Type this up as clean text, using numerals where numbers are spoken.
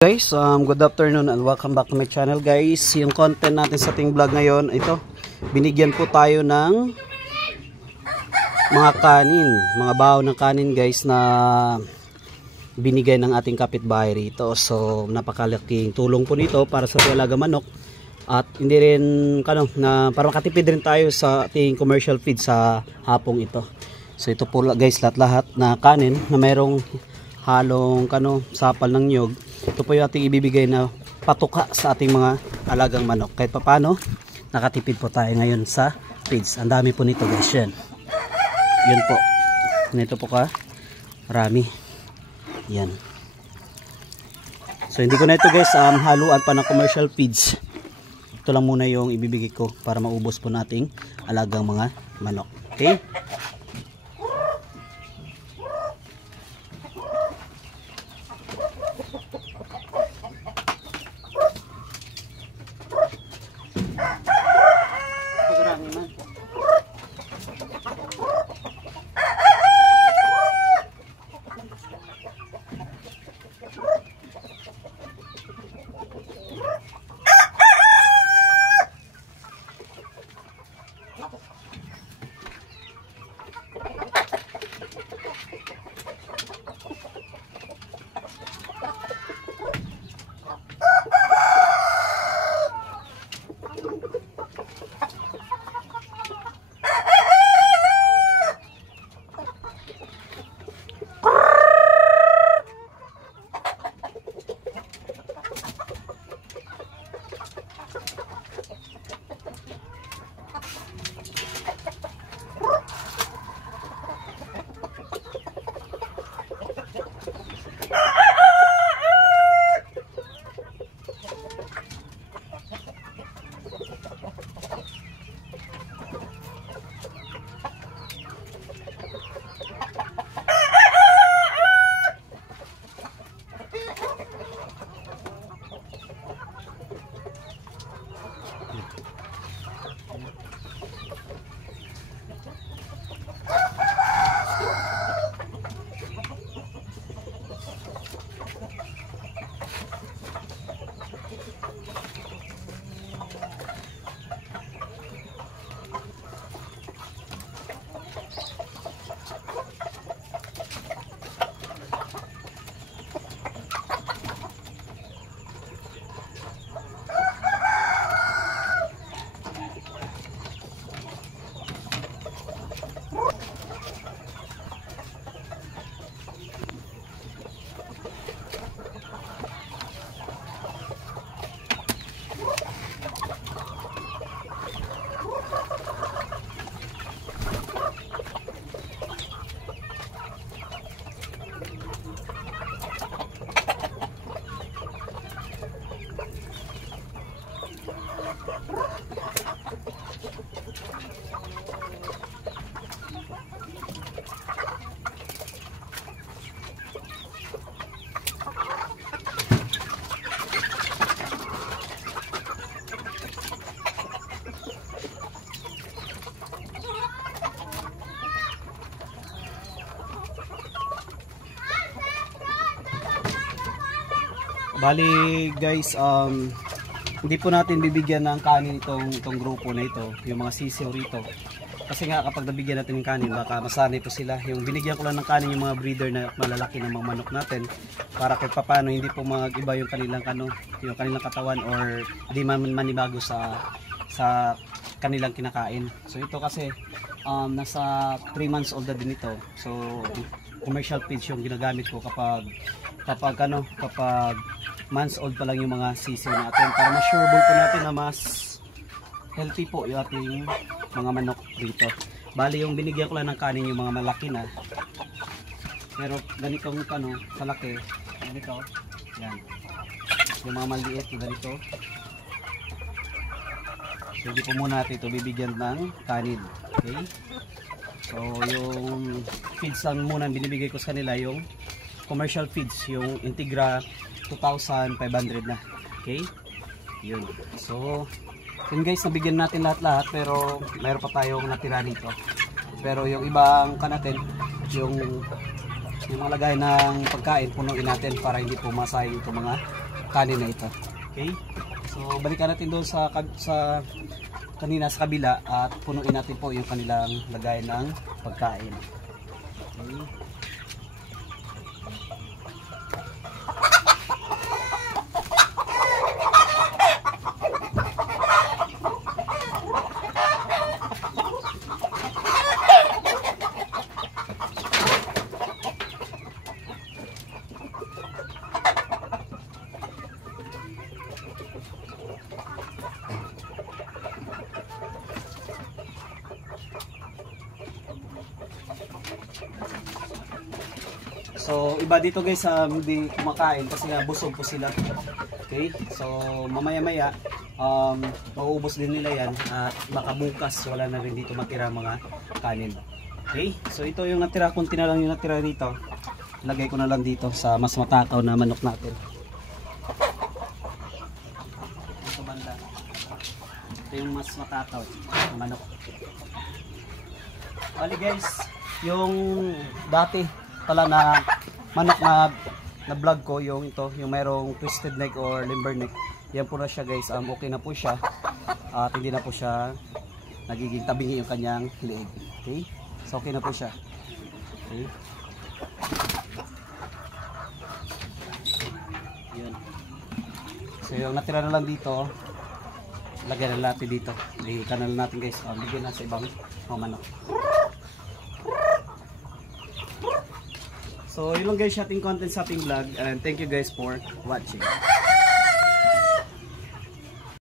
Guys, good afternoon and welcome back to my channel guys. Yung content natin sa ating vlog ngayon, ito, binigyan po tayo ng mga kanin, mga bahaw ng kanin guys na binigay ng ating kapitbahay rito. So, napakalaking tulong po nito para sa alaga manok at hindi rin na para makatipid rin tayo sa ating commercial feed sa hapong ito. So, ito po guys, lahat-lahat na kanin na mayroong halong sapal ng nyog. Ito po yung ating ibibigay na patuka sa ating mga alagang manok. Kahit papano, nakatipid po tayo ngayon sa feeds. Ang dami po nito guys yan. Yun po. Nito po ka. Marami. Yan. So hindi ko na ito guys haluan pa ng commercial feeds. Ito lang muna yung ibibigay ko para maubos po nating alagang mga manok. Okay? Bali guys, hindi po natin bibigyan ng kanin itong grupo na ito, yung mga sisiw rito. Kasi nga kapag nabigyan natin ng kanin, baka masanay po sila. Yung binigyan ko lang ng kanin yung mga breeder na malalaki ng mga manok natin para kahit papano hindi po mag-iba yung kanilang yung kanilang katawan or hindi manibago sa kanilang kinakain. So ito kasi nasa 3 months old na din ito. So commercial feeds yung ginagamit ko kapag months old pa lang yung mga sisiw natin para ma-sureable po natin na mas healthy po yung ating mga manok dito. Bali yung binigyan ko lang ng kanin yung mga malaki na, pero ganitong kalaki, ganito yan, yung mga maliit ganito. So hindi po muna natin ito bibigyan ng kanin. Okay, so yung feeds lang muna binibigay ko sa kanila, yung commercial feeds, yung Integra 2,500 na. Okay? Yun. So, yun guys, nabigyan natin lahat-lahat pero mayroon pa tayong natira dito. Pero yung ibang kanatin, yung mga lagay ng pagkain, punuin natin para hindi pumasay itong mga kanin na ito. Okay? So balikan natin doon sa kanina sa kabila at punuin natin po yung kanilang lagay ng pagkain. Okay. So iba dito guys hindi kumakain kasi nga busog po sila. Okay? So mamaya-maya mauubos din nila yan at baka bukas wala na rin dito matira mga kanin. Okay? So ito yung natira, kunti na lang yung natira dito. Lagay ko na lang dito sa mas matakaw na manok natin. Ito banda. Ito yung mas matakaw na manok. Bali guys, yung dati pala na manok na vlog ko, yung ito, yung mayroong twisted neck or limber neck. Yan po na siya guys, okay na po siya. At hindi na po siya nagiging tabingi yung kanyang leeg. Okay? So okay na po siya. Okay? Yun. So yung natira na lang dito, lagyan na natin dito. Ikan na natin guys, bigyan na sa ibang mga manok. So yun lang guys, ating content sa ating vlog, and thank you guys for watching.